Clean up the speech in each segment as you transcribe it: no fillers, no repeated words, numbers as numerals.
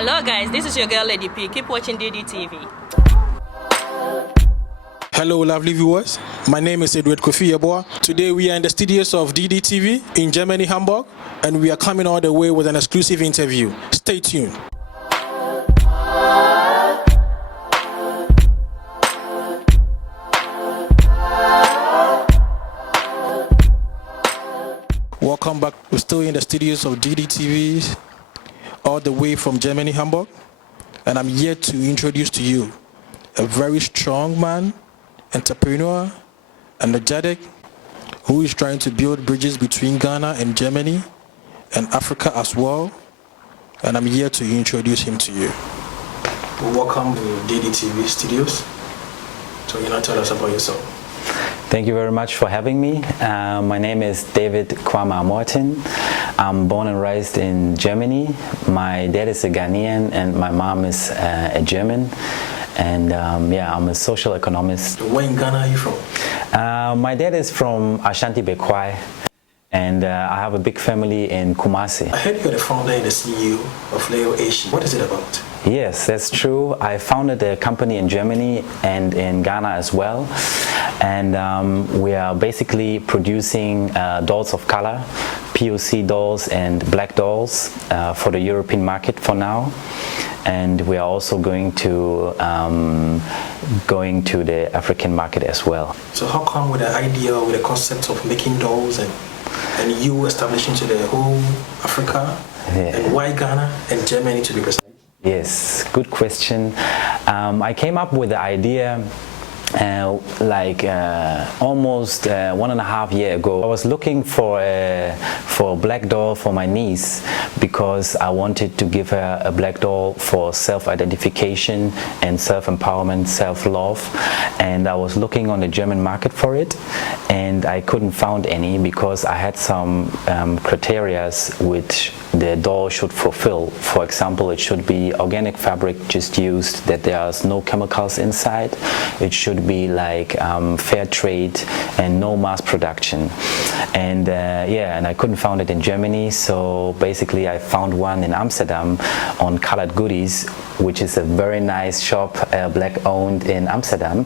Hello guys, this is your girl Lady P. Keep watching DDTV. Hello lovely viewers, my name is Edward Kofi Yeboah. Today we are in the studios of DDTV in Germany, Hamburg, and we are coming all the way with an exclusive interview. Stay tuned. Welcome back. We're still in the studios of DDTV, all the way from Germany, Hamburg, and I'm here to introduce to you a very strong man, entrepreneur, energetic, who is trying to build bridges between Ghana and Germany and Africa as well, and I'm here to introduce him to you. Welcome to DDTV studios. So tell us about yourself. Thank you very much for having me. My name is David Kwame Amoateng. I'm born and raised in Germany. My dad is a Ghanaian and my mom is a German. And I'm a social economist. Where in Ghana are you from? My dad is from Ashanti Bekwai, and I have a big family in Kumasi. I heard you're the founder and the CEO of Ashe. What is it about? Yes, that's true. I founded a company in Germany and in Ghana as well. And we are basically producing dolls of color, POC dolls and black dolls for the European market for now. And we are also going to the African market as well. So how come with the idea, with the concept of making dolls and you establishing to the whole Africa, and why Ghana and Germany to be precise? Yes, good question. I came up with the idea almost 1.5 years ago. I was looking for a black doll for my niece because I wanted to give her a black doll for self-identification and self-empowerment, self-love, and I was looking on the German market for it, and I couldn't find any because I had some criteria which the doll should fulfill. For example, it should be organic fabric just used, that there's no chemicals inside. It should be like fair trade and no mass production. And and I couldn't find it in Germany, so basically I found one in Amsterdam on Colored Goodies, which is a very nice shop, black owned in Amsterdam.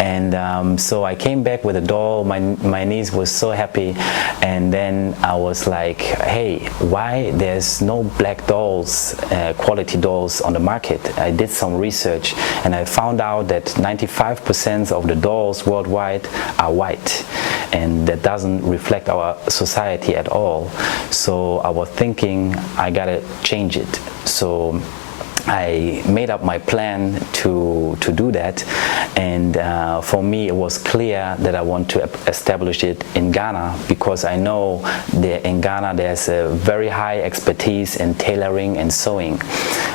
And so I came back with a doll. My niece was so happy, and then I was like, hey, why there's no black dolls, quality dolls on the market? I did some research and I found out that 95% of the dolls worldwide are white, and that doesn't reflect our society at all. So I was thinking I gotta change it. So I made up my plan to do that, and for me it was clear that I want to establish it in Ghana because I know that in Ghana there's a very high expertise in tailoring and sewing.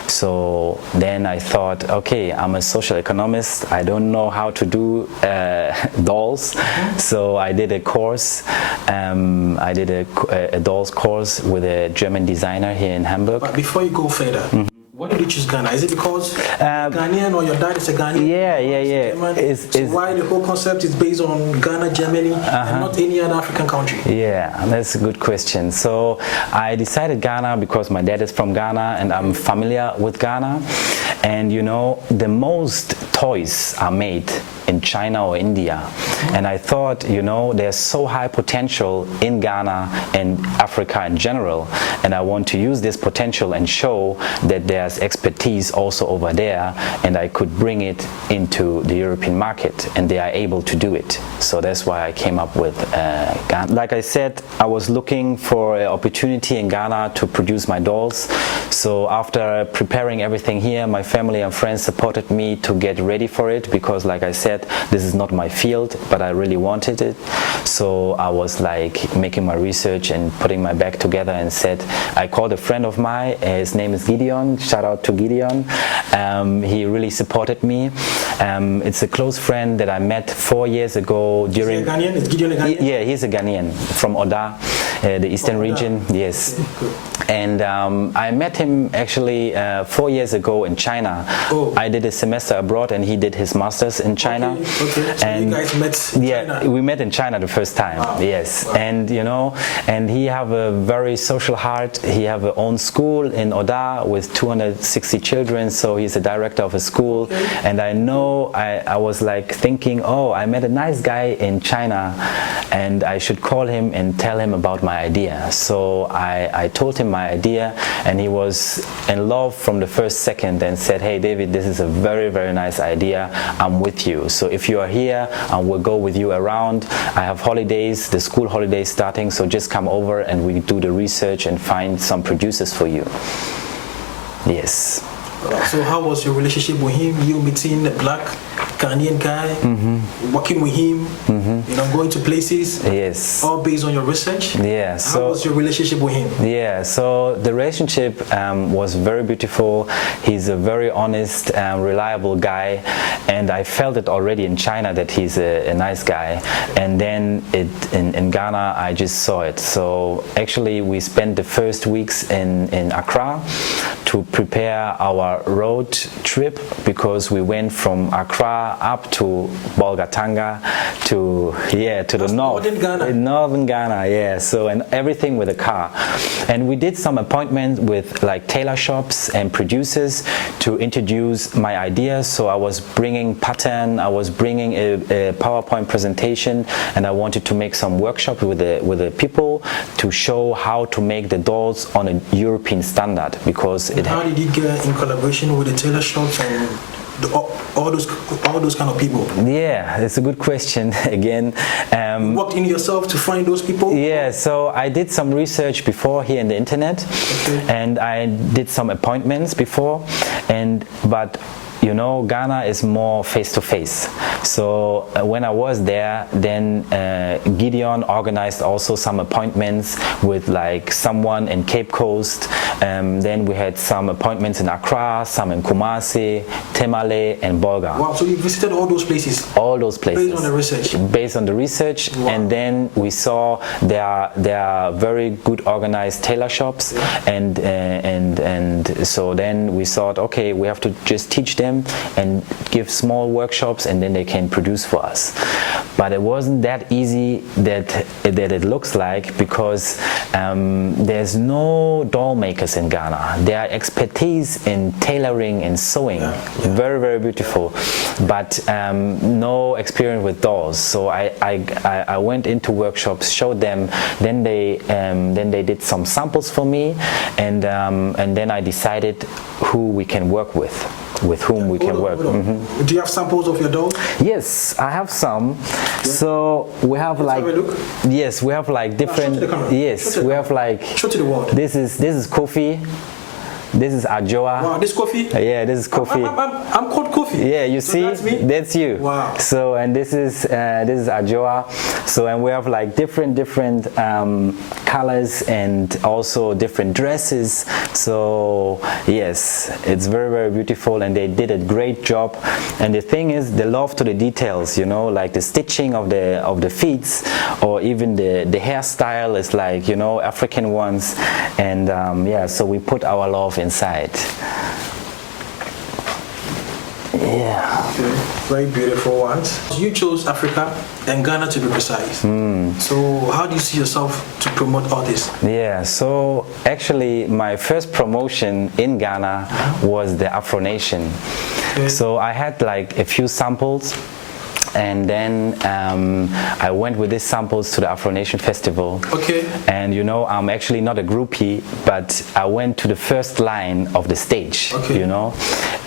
So then I thought, okay, I'm a social economist, I don't know how to do dolls, so I did a course. I did a dolls course with a German designer here in Hamburg. But before you go further, why did you choose Ghana? Is it because Ghanaian or your dad is a Ghanaian? Yeah. So why the whole concept is based on Ghana, Germany, and not any other African country? Yeah, that's a good question. So I decided Ghana because my dad is from Ghana and I'm familiar with Ghana. And the most toys are made in China or India. And I thought, there's so high potential in Ghana and Africa in general. And I want to use this potential and show that there's expertise also over there, and I could bring it into the European market, and they are able to do it. So that's why I came up with Ghana. Like I said, I was looking for an opportunity in Ghana to produce my dolls. So after preparing everything here, my family and friends supported me to get ready for it because, like I said, this is not my field, but I really wanted it. So I was like making my research and putting my bag together and said, I called a friend of mine, his name is Gideon. Shout out to Gideon. He really supported me. It's a close friend that I met 4 years ago during... Is he a Ghanaian? Is Gideon a Ghanaian? Yeah, he's a Ghanaian from Oda. the eastern region. Yes. Okay. And I met him actually 4 years ago in China. Oh. I did a semester abroad and he did his master's in China. Okay. So and you guys met in China? We met in China the first time. Wow. Yes. Wow. And you know, and he have a very social heart. He have a own school in Oda with 260 children, so he's a director of a school. Okay. And I know I was like thinking, oh, I met a nice guy in China and I should call him and tell him about my idea. So I told him my idea and he was in love from the first second and said, hey David, this is a very, very nice idea. I'm with you. So if you are here, I will go with you around. I have holidays, the school holidays starting, so just come over and we do the research and find some producers for you. Yes. So how was your relationship with him? You meeting a black Ghanaian guy, working with him, you know, going to places. Yes. All based on your research. Yeah. How was your relationship with him? Yeah. So the relationship was very beautiful. He's a very honest, reliable guy, and I felt it already in China that he's a nice guy. And then in Ghana, I just saw it. So actually, we spent the first weeks in Accra to prepare our road trip, because we went from Accra up to Bolgatanga to the north, northern Ghana. in northern Ghana, yeah. So, and everything with a car, and we did some appointments with like tailor shops and producers to introduce my ideas. So I was bringing pattern, I was bringing a PowerPoint presentation, and I wanted to make some workshop with the people to show how to make the dolls on a European standard, because How did you get in collaboration with the tailor shops and all those kind of people? Yeah, it's a good question again. You walked in yourself to find those people? Yeah, so I did some research before here in the internet, and I did some appointments before, but you know, Ghana is more face-to-face. So when I was there, then Gideon organized also some appointments with like someone in Cape Coast. Then we had some appointments in Accra, some in Kumasi, Temale, and Bolga. Wow, so you visited all those places? All those places. Based on the research? Based on the research. Wow. And then we saw there are very good organized tailor shops, and so then we thought, okay, we have to just teach them and give small workshops, and then they can produce for us. But it wasn't that easy that it looks like, because there's no doll makers in Ghana. Their expertise in tailoring and sewing, very, very beautiful, but no experience with dolls. So I went into workshops, showed them, then they did some samples for me, and then I decided who we can work with whom we can work. Do you have samples of your dolls? Yes, I have some. So we have like, have a look. yes, we have like different. Show to the camera. Yes, we have like. Show to the world. This is Kofi. This is Ajoa. Wow, this Kofi? Yeah, this is Kofi. I'm called Kofi. Yeah, you So see, that's me? that's you. Wow. So, and this is Ajoa. So, and we have like different colors and also different dresses. So, yes, it's very, very beautiful, and they did a great job. And the thing is, the love to the details, you know, like the stitching of the feet, or even the hairstyle is like, you know, African ones. And yeah, so we put our love inside. Yeah. Okay. Very beautiful ones. You chose Africa and Ghana, to be precise. So how do you see yourself to promote all this? Yeah, so actually my first promotion in Ghana was the Afro Nation. Okay. So I had like a few samples, and then I went with these samples to the Afro Nation Festival. Okay. And you know, I'm actually not a groupie, but I went to the first line of the stage, Okay. you know,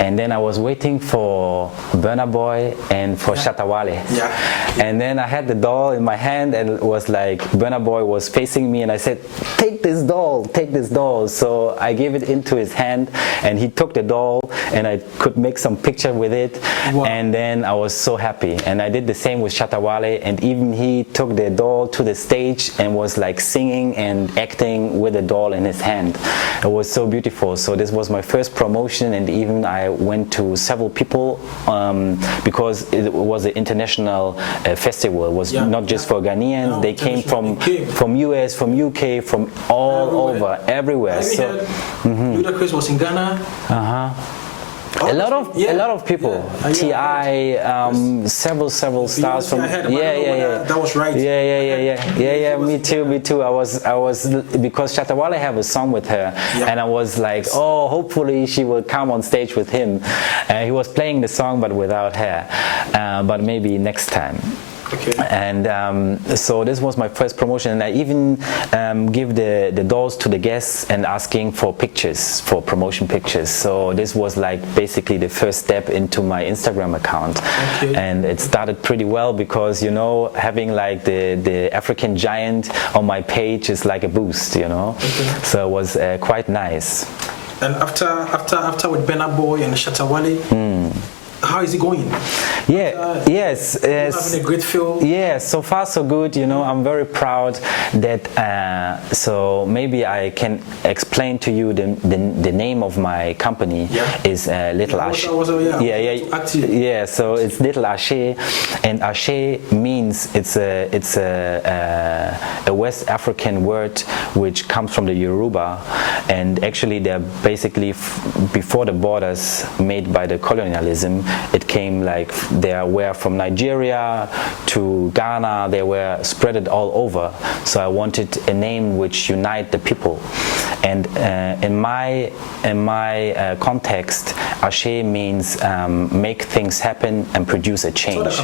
and then I was waiting for Burna Boy and for Shatawale. Yeah. And then I had the doll in my hand, and it was like Burna Boy was facing me, and I said, take this doll, take this doll. So I gave it into his hand, and he took the doll, and I could make some picture with it. Wow. And then I was so happy. And I did the same with Shatawale, and even he took the doll to the stage and was like singing and acting with the doll in his hand. It was so beautiful. So this was my first promotion, and even I went to several people because it was an international festival. It was not just for Ghanaians. They came from US, from UK, from all over, everywhere. So Ludacris was in Ghana. A lot of people. T.I. several stars from. That was right. Yeah. Me too. I was because Shatawale have a song with her, and I was like, oh, hopefully she will come on stage with him. He was playing the song, but without her. But maybe next time. Okay. And so this was my first promotion, and I even give the dolls to the guests and asking for pictures, for promotion pictures. So this was like basically the first step into my Instagram account. Okay. And it started pretty well because, you know, having like the African giant on my page is like a boost, you know. Okay. So it was quite nice. And after with Burna Boy and Shatawale, how is it going? Yes. Having a great feel. Yeah, so far so good. You know, I'm very proud that. So maybe I can explain to you the name of my company is Little Ashe. Yeah. So it's Little Ashe, and Ashe means it's a West African word which comes from the Yoruba, and actually they're basically before the borders made by the colonialism. It came like they were from Nigeria to Ghana. They were spread all over. So I wanted a name which unite the people. And in my context, Ashe means make things happen and produce a change.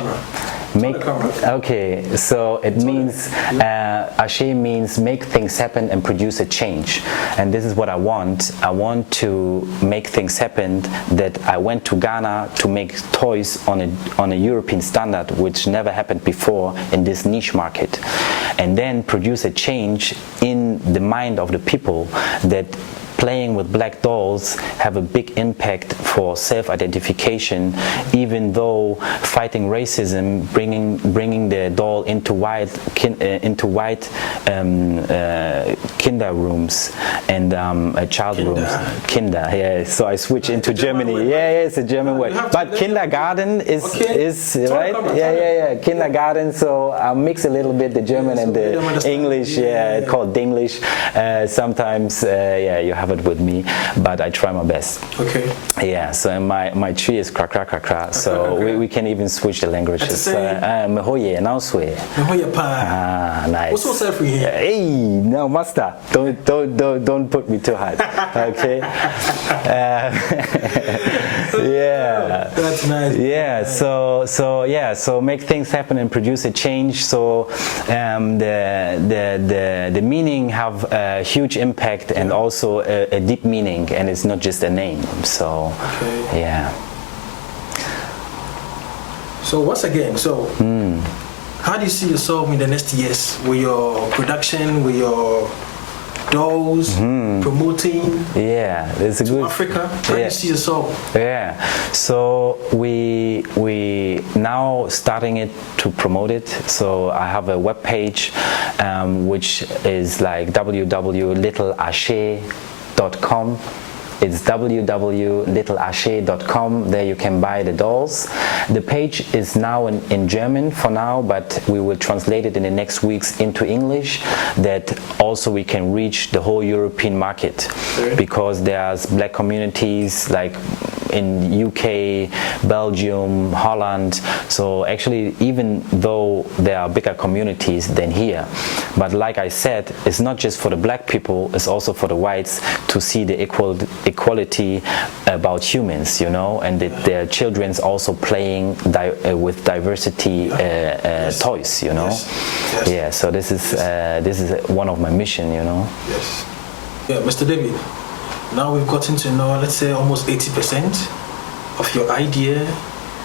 Okay, so it means Ashe means make things happen and produce a change, and this is what I want. I want to make things happen. That I went to Ghana to make toys on a European standard, which never happened before in this niche market, and then produce a change in the mind of the people that playing with black dolls have a big impact for self-identification, even though fighting racism, bringing the doll into white kinder rooms and child rooms. Kinder, yeah. So I switch into Germany. Yeah, it's a German word. But kindergarten is right. Yeah. Kindergarten. So I mix a little bit the German and the English. Yeah, it's called Dinglish. Sometimes, you have it with me, but I try my best. Okay. Yeah, so my tree is kra kra kra kra, so we can even switch the languages. Mehoye, now swear. Mehoye pa. Ah, nice. What's so for here? Hey, no, master, don't put me too hard. Okay. Yeah. That's nice. Yeah. So make things happen and produce a change. So the meaning have a huge impact and also a deep meaning, and it's not just a name. So yeah. So once again, how do you see yourself in the next years with your production, with your dolls, promoting? Yeah, it's a good Africa. How do you see yourself? Yeah, so we now starting it to promote it. So I have a web page, which is like www.littleashe.com. It's www.littleashe.com. There you can buy the dolls. The page is now in German for now, but we will translate it in the next weeks into English, that also we can reach the whole European market, because there's black communities like in UK, Belgium, Holland. So actually, even though there are bigger communities than here, but like I said, it's not just for the black people, it's also for the whites to see the equality about humans, you know, and that their children's also playing with diversity toys, you know. Yeah, so this is one of my mission, you know. Yes. Yeah, Mr. David, now we've gotten to know, let's say, almost 80% of your idea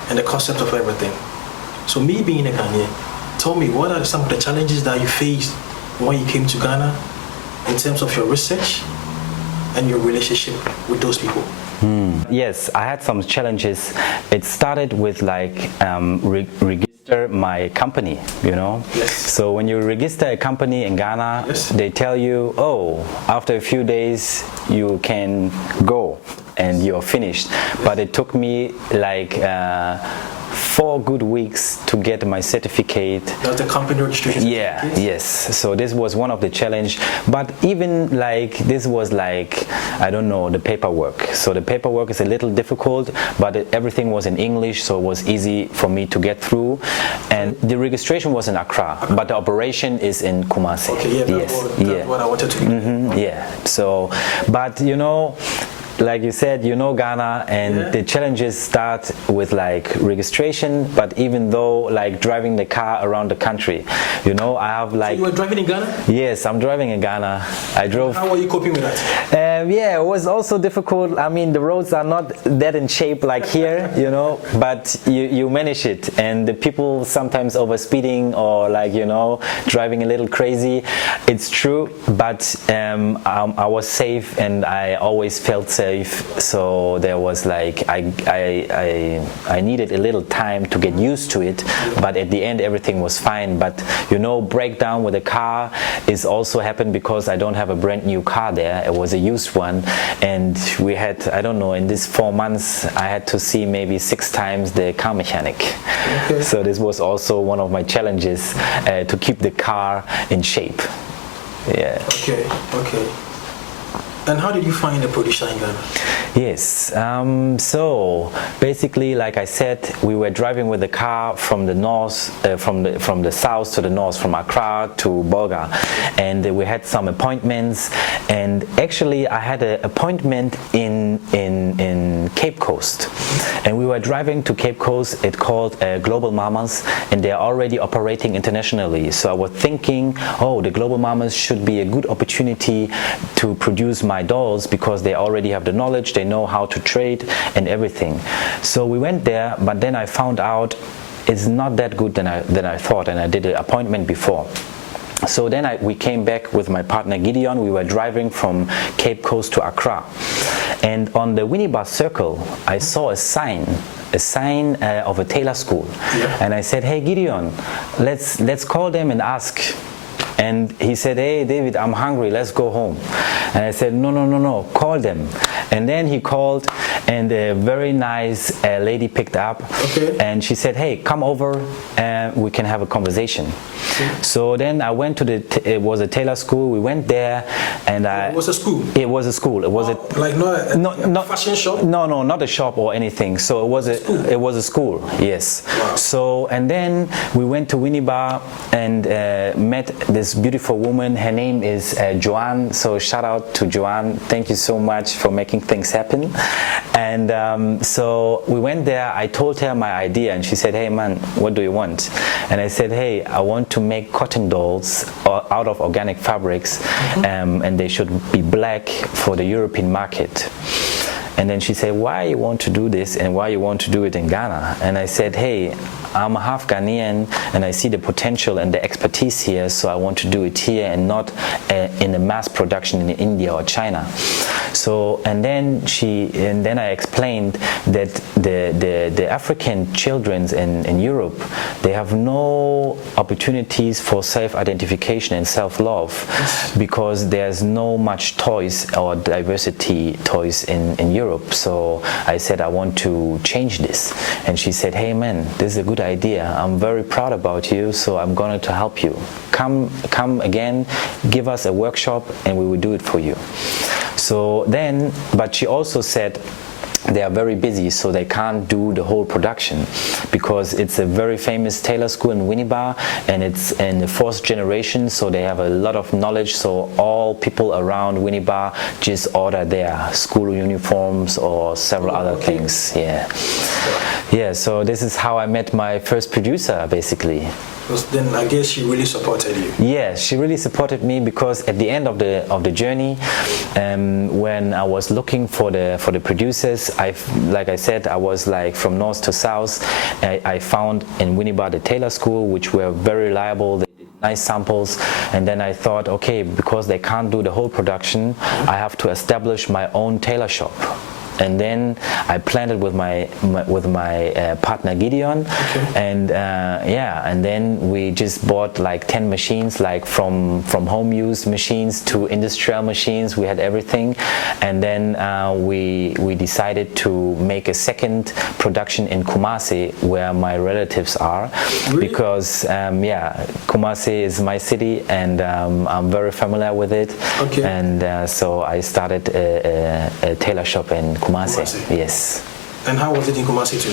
and the concept of everything. So me being a Ghanaian, tell me, what are some of the challenges that you faced when you came to Ghana in terms of your research and your relationship with those people? Yes, I had some challenges. It started with like register my company, you know. Yes. So when you register a company in Ghana, Yes. they tell you, oh, after a few days you can go and you're finished. But it took me like 4 good weeks to get my certificate. That's the company registration. Yeah, yes. So this was one of the challenge. But even like this was like, I don't know, the paperwork. So the paperwork is a little difficult, but everything was in English, so it was easy for me to get through. And the registration was in Accra, but the operation is in Kumasi. Okay, yeah, that's what I wanted to do. Yeah. So, but you know, like you said, you know Ghana, and the challenges start with like registration, but even though like driving the car around the country, you know, I have like... So you were driving in Ghana? Yes, I'm driving in Ghana. I drove... How were you coping with that? Yeah, it was also difficult. I mean, the roads are not that in shape like here, you know, but you manage it. And the people sometimes over speeding or like, you know, driving a little crazy. It's true, but I was safe and I always felt safe. So there was like, I needed a little time to get used to it, but at the end everything was fine. But you know, breakdown with a car is also happened because I don't have a brand new car there. It was a used one, and we had, I don't know, in these 4 months I had to see maybe 6 times the car mechanic. Okay. So this was also one of my challenges, to keep the car in shape. Yeah. Okay. And how did you find a producer in Ghana? Yes, so basically, like I said, we were driving with the car from the north, from the south to the north, from Accra to Bolga, and we had some appointments. And actually, I had an appointment in Cape Coast, and we were driving to Cape Coast. It's called Global Mamas, and they are already operating internationally. So I was thinking, oh, the Global Mamas should be a good opportunity to produce my dolls because they already have the knowledge, they know how to trade and everything. So we went there, but then I found out it's not that good than I thought, and I did an appointment before. So then we came back with my partner Gideon. We were driving from Cape Coast to Accra, and on the Winneba Circle I saw a sign of a tailor school. And I said, hey Gideon, let's call them and ask. And he said, hey David, I'm hungry, let's go home. And I said, no, call them. And then he called, and a very nice lady picked up. Okay. And she said, hey, come over and we can have a conversation. Okay. So then I went to it was a tailor school. We went there, and it was a school? It was a school. It was like not a fashion shop? No, not a shop or anything. So it was a school, yes. Wow. So, and then we went to Winneba and met this beautiful woman. Her name is Joanne. So shout out to Joanne. Thank you so much for making things happen. And so we went there. I told her my idea, and she said, hey man, what do you want? And I said, hey, I want to make cotton dolls out of organic fabrics, and they should be black for the European market. And then she said, why you want to do this and why you want to do it in Ghana? And I said, hey, I'm half Ghanaian and I see the potential and the expertise here, so I want to do it here and not in a mass production in India or China. So, and then I explained that the African children in Europe, they have no opportunities for self-identification and self-love because there's no much toys or diversity toys in Europe. So I said, I want to change this. And she said, hey man, this is a good idea. I'm very proud about you, so I'm going to help you. Come again, give us a workshop and we will do it for you. So then, but she also said, they are very busy, so they can't do the whole production because it's a very famous tailor school in Winneba, and it's in the 4th generation, so they have a lot of knowledge. So all people around Winneba just order their school uniforms or several other things. Yeah. So this is how I met my first producer, basically. Then I guess she really supported you. Yes, she really supported me because at the end of the journey, when I was looking for the producers, like I said, I was like from north to south. I found in Winneba the tailor school, which were very reliable. They did nice samples, and then I thought, okay, because they can't do the whole production, I have to establish my own tailor shop. and then I planted with my partner Gideon, and and then we just bought like 10 machines, like from home use machines to industrial machines. We had everything, and then we decided to make a second production in Kumasi, where my relatives are. Really? Because Kumasi is my city, and I'm very familiar with it. Okay. And so I started a tailor shop in Kumasi. Yes. And how was it in Kumasi too?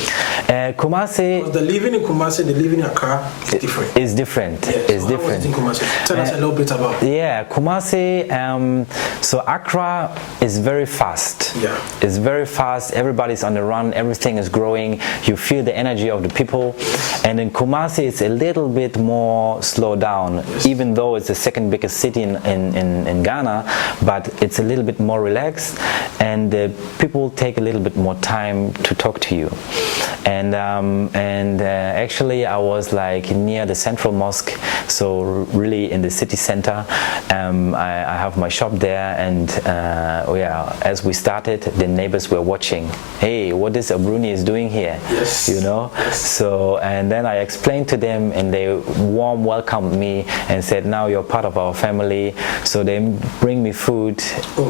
Kumasi. The living in Kumasi, the living in Accra is different. It's different. Yeah, It's so different. How was it in Kumasi? Tell us a little bit about. Yeah, Kumasi. So Accra is very fast. Yeah. It's very fast. Everybody's on the run. Everything is growing. You feel the energy of the people. And in Kumasi, it's a little bit more slowed down. Yes. Even though it's the second biggest city in Ghana, but it's a little bit more relaxed, and people take a little bit more time to talk to you. And actually I was like near the central mosque, so really in the city center. I have my shop there, and as we started, the neighbors were watching. Hey, what is Abruni is doing here? Yes. You know. Yes. So, and then I explained to them, and they warm welcomed me and said, now you're part of our family. So they bring me food,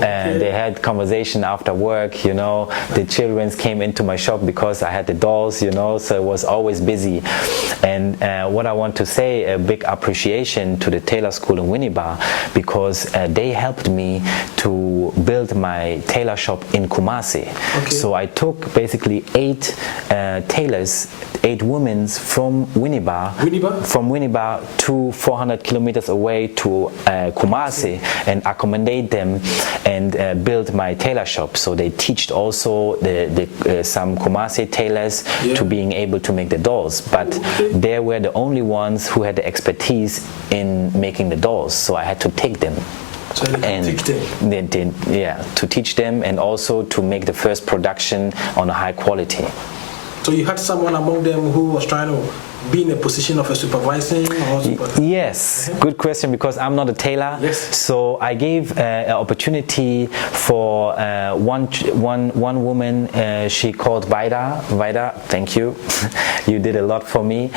and they had conversation after work, you know. The children came into my shop because I had the dolls, you know, so it was always busy. And what I want to say, a big appreciation to the tailor school in Winneba, because they helped me to build my tailor shop in Kumasi. Okay. So I took basically 8 tailors, 8 women from Winneba, from Winneba to 400 kilometers away to Kumasi, and accommodate them and build my tailor shop. So they teach also some Kumasi tailors to being able to make the dolls, but they were the only ones who had the expertise in making the dolls, so I had to take them. So And to teach them, and also to make the first production on a high quality. So you had someone among them who was trying to be in a position of a supervising or Yes, good question, because I'm not a tailor. Yes. So I gave an opportunity for one woman. She called Vida. Vida, thank you. You did a lot for me.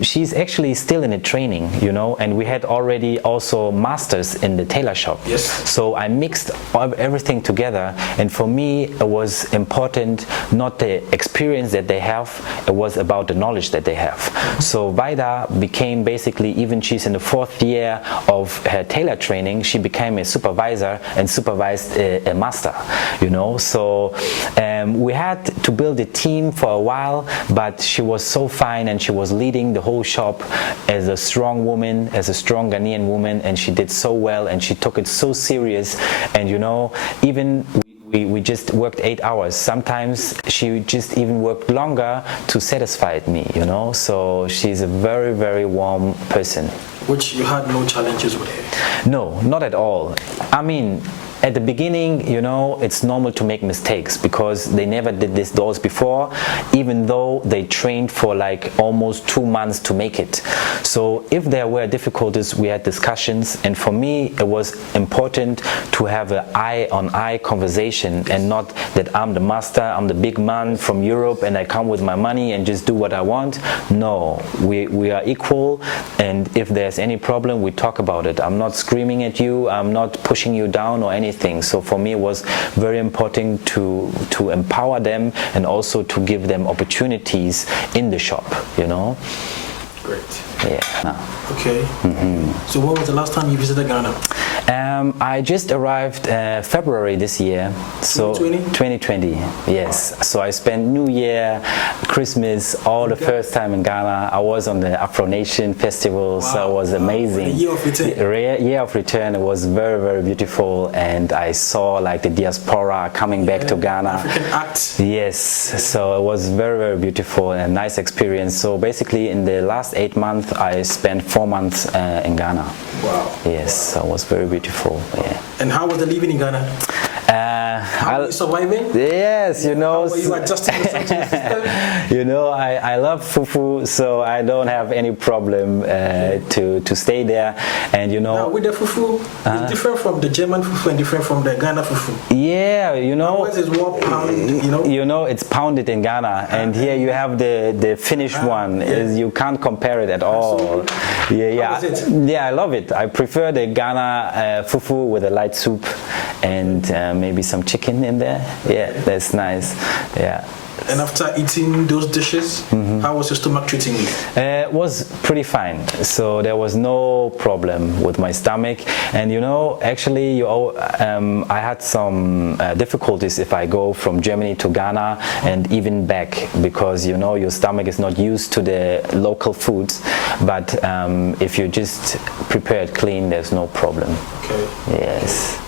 She's actually still in a training, you know, and we had already also masters in the tailor shop. Yes. So I mixed everything together, and for me it was important not the experience that they have, it was about the knowledge that they have. So Vida became basically, even she's in the 4th year of her tailor training, she became a supervisor and supervised a master, you know. So we had to build a team for a while, but she was so fine, and she was leading the whole shop as a strong woman, as a strong Ghanaian woman, and she did so well, and she took it so serious. And you know, even we just worked 8 hours. Sometimes she just even worked longer to satisfy me, you know. So she's a very, very warm person. Which you had no challenges with her? No, not at all. I mean, at the beginning, you know, it's normal to make mistakes, because they never did these dolls before, even though they trained for like almost 2 months to make it. So if there were difficulties, we had discussions, and for me it was important to have an eye-on-eye conversation, and not that I'm the master, I'm the big man from Europe, and I come with my money and just do what I want. No, we are equal, and if there's any problem, we talk about it. I'm not screaming at you, I'm not pushing you down or anything. So for me it was very important to empower them, and also to give them opportunities in the shop, you know. Great. Yeah. Okay. So when was the last time you visited Ghana? I just arrived February this year. So 2020, yes. So I spent New Year, Christmas, all the first time in Ghana. I was on the Afro Nation festival, so it was amazing. Year of return. Year of return. It was very, very beautiful, and I saw like the diaspora coming back to Ghana. African acts. Yes. So it was very, very beautiful and a nice experience. So basically, in the last 8 months, I spent 4 months in Ghana. Wow. Yes, so it was very beautiful. Yeah. And how was the living in Ghana? How are you surviving? Yes, you know. How are you adjusting yourself to the system? You know, I love fufu, so I don't have any problem to stay there. And you know, now with the fufu, it's different from the German fufu and different from the Ghana fufu. Yeah, you know. Ours is more pounded, you know. You know, it's pounded in Ghana, and here you have the finished one. You can't compare it at all. Yeah, yeah, I love it. I prefer the Ghana fufu with a light soup and maybe some chicken in there. Yeah, that's nice. Yeah. And after eating those dishes, how was your stomach treating you? It was pretty fine. So there was no problem with my stomach. And you know, actually, I had some difficulties if I go from Germany to Ghana and even back, because you know your stomach is not used to the local foods. But if you just prepare it clean, there's no problem. Okay. Yes.